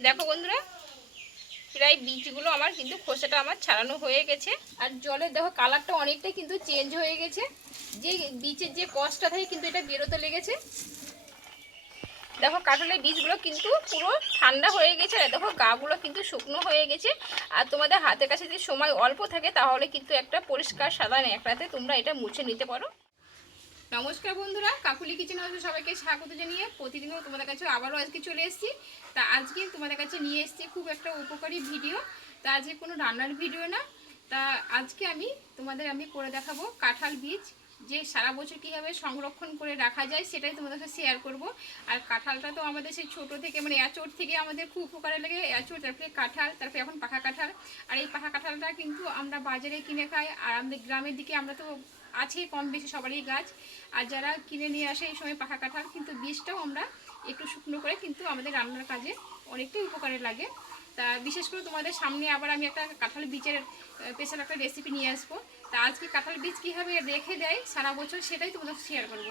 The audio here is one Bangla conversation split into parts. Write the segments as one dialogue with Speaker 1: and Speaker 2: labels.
Speaker 1: দেখো বন্ধুরা, প্রায় বীজগুলো আমার কিন্তু খোসাটা আমার ছাড়ানো হয়ে গেছে। আর জলের দেখো কালারটা অনেকটাই কিন্তু চেঞ্জ হয়ে গেছে। যে বীজের যে কষটা থাকে কিন্তু এটা বেরোতে লেগেছে। দেখো কাঁঠালের বীজগুলো কিন্তু পুরো ঠান্ডা হয়ে গেছে, আর দেখো গাগুলো কিন্তু শুকনো হয়ে গেছে। আর তোমাদের হাতের কাছে যদি সময় অল্প থাকে, তাহলে কিন্তু একটা পরিষ্কার সাদা ন্যাকড়াতে তোমরা এটা মুছে নিতে পারো। নমস্কার বন্ধুরা, কাকুলি কিচেন হাউসে সবাইকে স্বাগত জানিয়ে প্রতিদিনও তোমাদের কাছে আবারও আজকে চলে এসেছি। তা আজকে তোমাদের কাছে নিয়ে এসেছি খুব একটা উপকারী ভিডিও, তা আজকে কোনো রান্নার ভিডিও না। তা আজকে আমি তোমাদের আমি করে দেখাবো কাঁঠাল বীজ, যে সারা বছর কীভাবে সংরক্ষণ করে রাখা যায় সেটাই তোমাদের সাথে শেয়ার করব। আর কাঁঠালটা তো আমাদের সেই ছোটো থেকে মানে এঁচড় থেকে আমাদের খুব উপকারে লাগে, এঁচড়, তারপরে কাঁঠাল, তারপরে এখন পাখা কাঁঠাল। আর এই পাখা কাঁঠালটা কিন্তু আমরা বাজারে কিনে খাই, আর আমাদের গ্রামের দিকে আমরা তো আছে কম বেশি সবারই গাছ। আর যারা কিনে নিয়ে আসে এই সময় পাকা কাঁঠাল, কিন্তু বীজটাও আমরা একটু শুকনো করে কিন্তু আমাদের রান্নার কাজে অনেকটাই উপকারে লাগে। তা বিশেষ করে তোমাদের সামনে আবার আমি একটা কাঁঠাল বীজের স্পেশাল একটা রেসিপি নিয়ে আসব। তা আজকে কাঁঠাল বীজ কীভাবে রেখে দেয় সারা বছর সেটাই তোমাদের শেয়ার করব।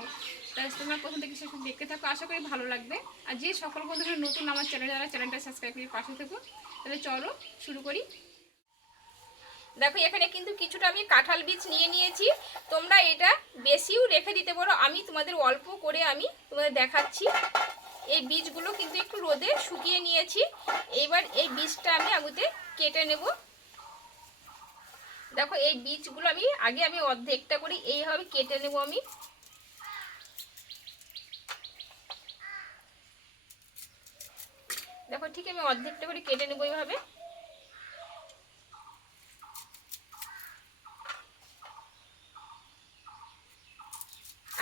Speaker 1: তাই তোমরা প্রথম থেকে শেষ দেখতে থাকো, আশা করি ভালো লাগবে। আর যে সকল বন্ধুরা নতুন আমার চ্যানেল যারা চ্যানেলটা সাবস্ক্রাইব করে পাশে থেকো, তাহলে চলো শুরু করি। দেখো, এখানে কিন্তু কিছুটা আমি কাঁঠাল বীজ নিয়ে নিয়েছি। তোমরা এটা বেশিও রেখে দিতে পারো। আমি তোমাদের অল্প করে আমি তোমাদের দেখাচ্ছি। এই বীজগুলো কিন্তু একটু রোদে শুকিয়ে নিয়েছি। এইবার এই বীজটা আমি আগুতে কেটে নেব। দেখো, এই বীজগুলো আমি আগে আমি অর্ধেকটা করে এইভাবে কেটে নেব আমি। দেখো, ঠিক আমি অর্ধেকটা করে কেটে নেব এইভাবে।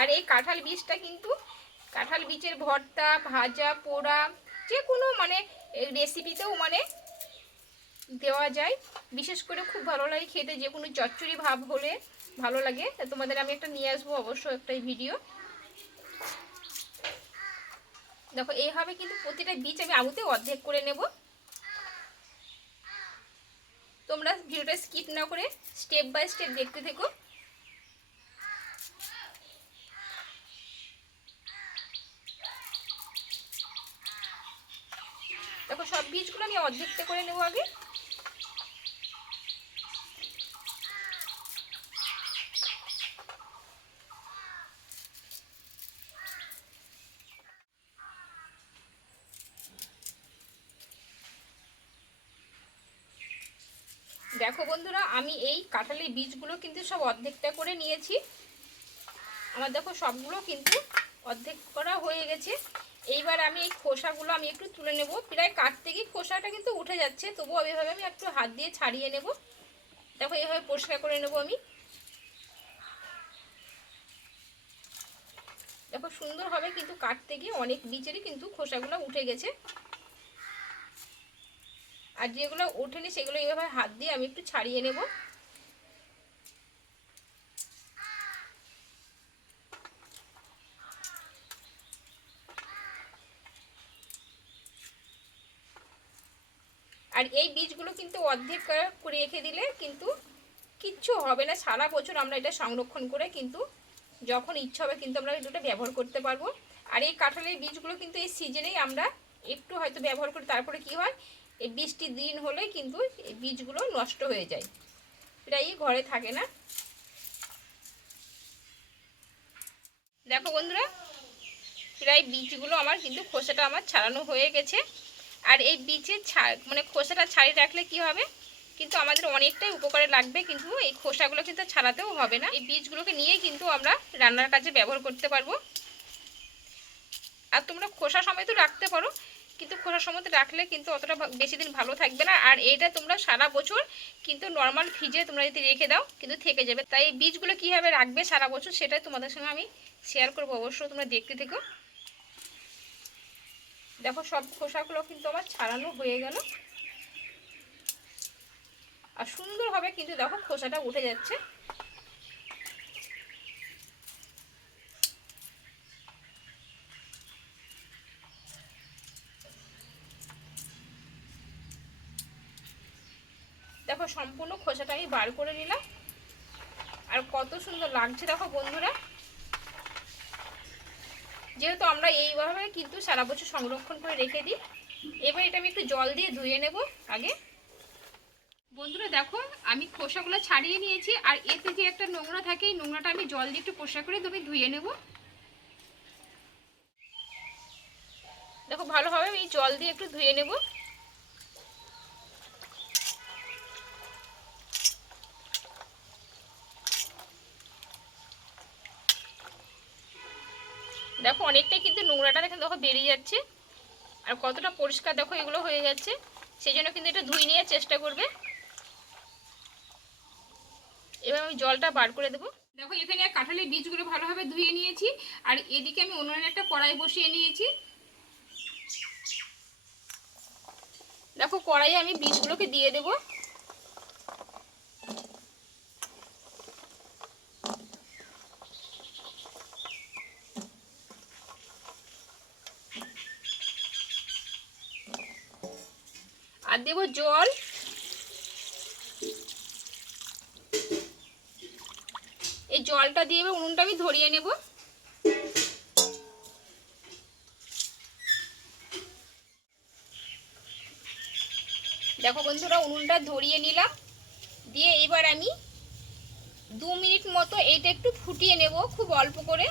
Speaker 1: আর এই কাঁঠাল বীজটা কিন্তু কাঁঠাল বীজের ভর্তা, ভাজা, পোড়া, যে কোনো মানে রেসিপিতেও মানে দেওয়া যায়। বিশেষ করে খুব ভালো লাগে খেতে, যে কোনো চচ্চড়ি ভাব হলে ভালো লাগে। তোমাদের আমি একটা নিয়ে আসব অবশ্যই একটা ভিডিও দেখো, এইভাবে কিন্তু প্রতিটা বীজ আমি আগুতে অর্ধেক করে নেব। তোমরা ভিডিওটা স্কিপ না করে স্টেপ বাই স্টেপ দেখতে থেকো দেখো সব বীজগুলো আমি অর্ধেকটা করে নেব আগে। দেখো বন্ধুরা, আমি এই কাঁঠালের বীজগুলো কিন্তু সব অর্ধেকটা করে নিয়েছি। আমার দেখো সবগুলো কিন্তু অর্ধেক করা হয়ে গেছে। এইবার আমি এই খোসাগুলো আমি একটু তুলে নেব। প্রায় কাটতে গিয়ে খোসাটা কিন্তু উঠে যাচ্ছে, তবুও এইভাবে আমি একটু হাত দিয়ে ছাড়িয়ে নেব। দেখো এইভাবে পরিষ্কার করে নেব আমি। দেখো সুন্দরভাবে কিন্তু কাটতে গিয়ে অনেক বীজেরই কিন্তু খোসাগুলো উঠে গেছে। আর যেগুলো ওঠেনি সেগুলো এইভাবে হাত দিয়ে আমি একটু ছাড়িয়ে নেব। আর এই বীজগুলো কিন্তু অর্ধেক করে রেখে দিলে কিন্তু কিচ্ছু হবে না। সারা বছর আমরা এটা সংরক্ষণ করে কিন্তু যখন ইচ্ছা হবে কিন্তু আমরা এটা ব্যবহার করতে পারব। আর এই কাঁঠালের বীজগুলো কিন্তু এই সিজনেই আমরা একটু হয়তো ব্যবহার করি, তারপরে কি হয়? এই বৃষ্টির দিন হলে কিন্তু এই বীজগুলো নষ্ট হয়ে যায়। প্রায় ঘরে থাকে না। দেখো বন্ধুরা, প্রায় বীজগুলো আমার কিন্তু খোসাটা আমার ছাড়ানো হয়ে গেছে। আর এই বীজের মানে খোসাটা ছাড়িয়ে রাখলে কি হবে? কিন্তু আমাদের অনেকটাই উপকারে লাগবে, কিন্তু এই খোসাগুলো কিন্তু ছাড়াতেও হবে না। এই বীজগুলোকে নিয়ে কিন্তু আমরা রান্নার কাজে ব্যবহার করতে পারব। আর তোমরা খোসা সময় তো রাখতে পারো, কিন্তু খোসা সমেত রাখলে কিন্তু অতটা বেশি দিন ভালো থাকবে না। আর এইটা তোমরা সারা বছর কিন্তু নর্মাল ফ্রিজে তোমরা যদি রেখে দাও, কিন্তু থেকে যাবে। তাই এই বীজগুলো কীভাবে রাখবে সারা বছর সেটাই তোমাদের সঙ্গে আমি শেয়ার করব। অবশ্যই তোমরা দেখতে থেকো। দেখো সব খোসাগুলো কিন্তু আমার ছাড়ানো হয়ে গেল। আর সুন্দরভাবে কিন্তু দেখো খোসাটা উঠে যাচ্ছে। দেখো সম্পূর্ণ খোসাটা আমি বার করে নিলাম। আর কত সুন্দর লাগছে দেখো বন্ধুরা। যেহেতু আমরা এইভাবে কিন্তু সারা বছর সংরক্ষণ করে রেখে দিই, এবার এটা আমি একটু জল দিয়ে ধুয়ে নেব আগে। বন্ধুরা দেখো, আমি খোসাগুলো ছাড়িয়ে নিয়েছি, আর এতে যে একটা নোংরা থাকে, এই নোংরাটা আমি জল দিয়ে একটু পোষা করে তুমি ধুয়ে নেব। দেখো, ভালোভাবে আমি জল দিয়ে একটু ধুয়ে নেব। দেখো, অনেকটাই কিন্তু নোংরাটা দেখেন দেখো বেরিয়ে যাচ্ছে। আর কতটা পরিষ্কার দেখো, এগুলো হয়ে যাচ্ছে। সেই জন্য কিন্তু এটা ধুয়ে নেওয়ার চেষ্টা করবে। এবার আমি জলটা বার করে দেবো। দেখো, এখানে কাঁঠালের বীজগুলো ভালোভাবে ধুয়ে নিয়েছি। আর এদিকে আমি উনুনে একটা কড়াই বসিয়ে নিয়েছি। দেখো, কড়াইয়ে আমি বীজগুলোকে দিয়ে দেব। দেব জল। এই জলটা দিয়ে এবার উনুনটা আমি ধরিয়ে নেব। দেখো বন্ধুরা, উনুনটা ধরিয়ে নিলাম। দিয়ে এবার আমি দু মিনিট মতো এইটা একটু ফুটিয়ে নেব, খুব অল্প করে।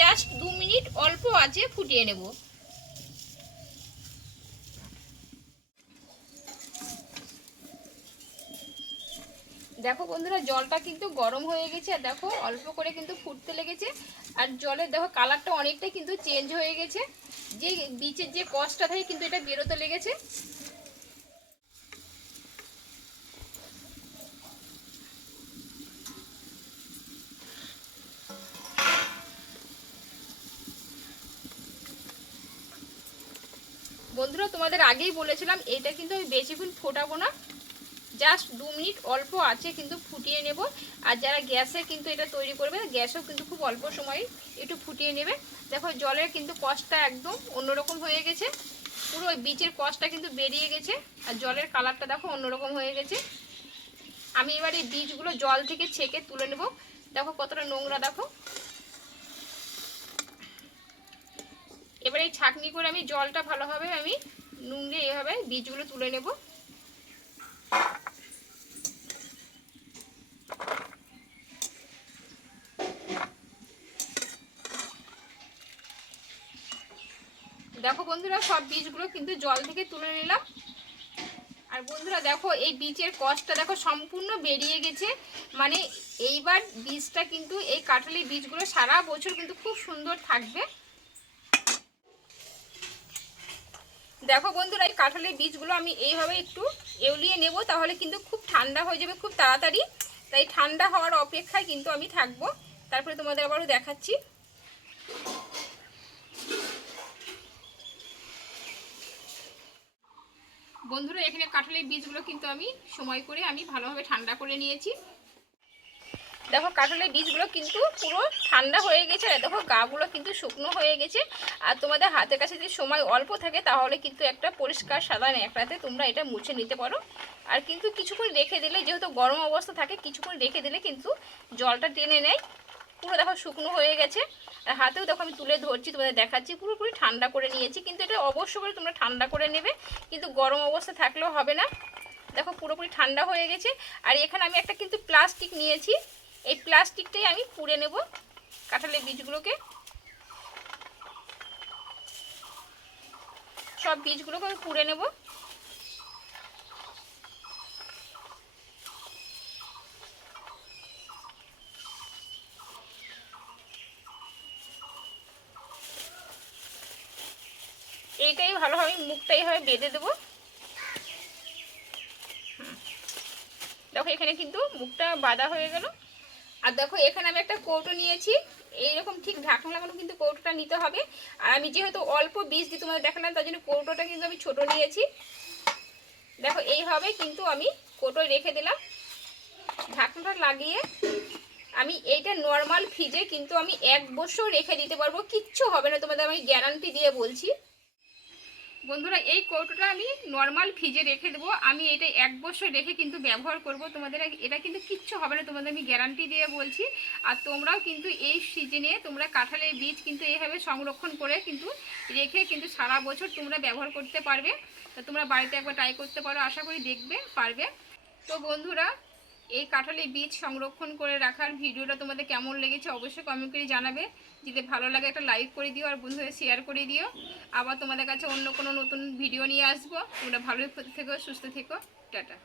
Speaker 1: জাস্ট দু মিনিট অল্প আছে ফুটিয়ে নেব। দেখো বন্ধুরা, জলটা কিন্তু গরম হয়ে গেছে আর দেখো, অল্প করে কিন্তু ফুটতে লেগেছে। আর জলের দেখো কালারটা অনেকটাই কিন্তু চেঞ্জ হয়ে গেছে। যে বিচের যে কষটা থাকে কিন্তু এটা বেরোতে লেগেছে। বন্ধুরা, তোমাদের আগেই বলেছিলাম, এটা কিন্তু আমি বেশিক্ষণ ফোটাবো না। জাস্ট দু মিনিট অল্প আছে কিন্তু ফুটিয়ে নেব। আর যারা গ্যাসে কিন্তু এটা তৈরি করবে, গ্যাসেও কিন্তু খুব অল্প সময় একটু ফুটিয়ে নেবে। দেখো জলের কিন্তু কষটা একদম অন্যরকম হয়ে গেছে। পুরো ওই বীজের কষটা কিন্তু বেরিয়ে গেছে। আর জলের কালারটা দেখো অন্যরকম হয়ে গেছে। আমি এবার এই বীজগুলো জল থেকে ছেঁকে তুলে নেব। দেখো কতটা নোংরা দেখো। এবার এই ছাকনি করে আমি জলটা ভালোভাবে আমি দিয়ে এভাবে বীজগুলো তুলে নেব দেখো বন্ধুরা, সব বীজগুলো কিন্তু জল থেকে তুলে নিলাম। আর বন্ধুরা, দেখো, এই বীজের কষটা দেখো, সম্পূর্ণ বেরিয়ে গেছে। মানে এইবার বীজটা কিন্তু, এই কাঁঠালি বীজগুলো সারা বছর কিন্তু খুব সুন্দর থাকবে। দেখো বন্ধুরা, এই কাঁঠালের বীজগুলো আমি এইভাবে একটু এউলিয়ে নেব, তাহলে কিন্তু খুব ঠান্ডা হয়ে যাবে, খুব তাড়াতাড়ি। তাই ঠান্ডা হওয়ার অপেক্ষায় কিন্তু আমি থাকব। তারপরে তোমাদের আবারও দেখাচ্ছি। বন্ধুরা, এখানে কাঁঠালের বীজগুলো কিন্তু আমি সময় করে, আমি ভালোভাবে ঠান্ডা করে নিয়েছি। দেখো, কাঁঠালের বীজগুলো কিন্তু পুরো ঠান্ডা হয়ে গেছে, আর দেখো, গাগুলো কিন্তু শুকনো হয়ে গেছে। আর তোমাদের হাতের কাছে যদি সময় অল্প থাকে, তাহলে কিন্তু একটা পরিষ্কার সাদা ন্যাকড়াতে তোমরা এটা মুছে নিতে পারো। আর কিন্তু কিছুক্ষণ রেখে দিলে, যেহেতু গরম অবস্থা থাকে, কিছুক্ষণ রেখে দিলে কিন্তু জলটা টেনে নেয়। পুরো দেখো শুকনো হয়ে গেছে। আর হাতেও দেখো আমি তুলে ধরছি, তোমাদের দেখাচ্ছি। পুরোপুরি ঠান্ডা করে নিয়েছি, কিন্তু এটা অবশ্য করে তোমরা ঠান্ডা করে নেবে, কিন্তু গরম অবস্থা থাকলেও হবে না। দেখো পুরোপুরি ঠান্ডা হয়ে গেছে। আর এখানে আমি একটা কিন্তু প্লাস্টিক নিয়েছি। এই প্লাস্টিকটাই আমি পুড়ে নেব কাঁঠালের বীজগুলোকে। সব বীজগুলোকে আমি পুড়ে নেব। এইটাই ভালোভাবে মুখটা এইভাবে বেঁধে দেবো। দেখো, এখানে কিন্তু মুখটা বাঁধা হয়ে গেল। আর দেখো, এখানে আমি একটা কৌটো নিয়েছি। এইরকম ঠিক ঢাকনা লাগানো কিন্তু কৌটোটা নিতে হবে। আর আমি যেহেতু অল্প বীজ দিয়ে তোমাদের দেখালাম, তার জন্য কৌটোটা কিন্তু আমি ছোট নিয়েছি। দেখো এইভাবে কিন্তু আমি কৌটোয় রেখে দিলাম। ঢাকনাটা লাগিয়ে আমি এইটা নর্মাল ফ্রিজে কিন্তু আমি এক বছর রেখে দিতে পারব। কিচ্ছু হবে না, তোমাদের আমি গ্যারান্টি দিয়ে বলছি। বন্ধুরা, এই কৌটোটা আমি নর্মাল ফ্রিজে রেখে দেবো। আমি এটা এক বছর রেখে কিন্তু ব্যবহার করব। তোমাদের এটা কিন্তু কিচ্ছু হবে না, তোমাদের আমি গ্যারান্টি দিয়ে বলছি। আর তোমরাও কিন্তু এই সিজনে তোমরা কাঁঠালের বীজ কিন্তু এইভাবে সংরক্ষণ করে কিন্তু রেখে কিন্তু সারা বছর তোমরা ব্যবহার করতে পারবে। তো তোমরা বাড়িতে একবার ট্রাই করতে পারো, আশা করি দেখবে, পারবে। তো বন্ধুরা এই কাঁঠালের বীজ সংরক্ষণ করে রাখার ভিডিওটা তোমাদের কেমন লেগেছে অবশ্যই কমেন্ট করে জানাবে। যদি ভালো লাগে একটা লাইক করে দিও, আর বন্ধুদের শেয়ার করে দিও। আবার তোমাদের কাছে অন্য কোনো নতুন ভিডিও নিয়ে আসব। তোমরা ভালো থেকো, সুস্থ থেকো। টাটা।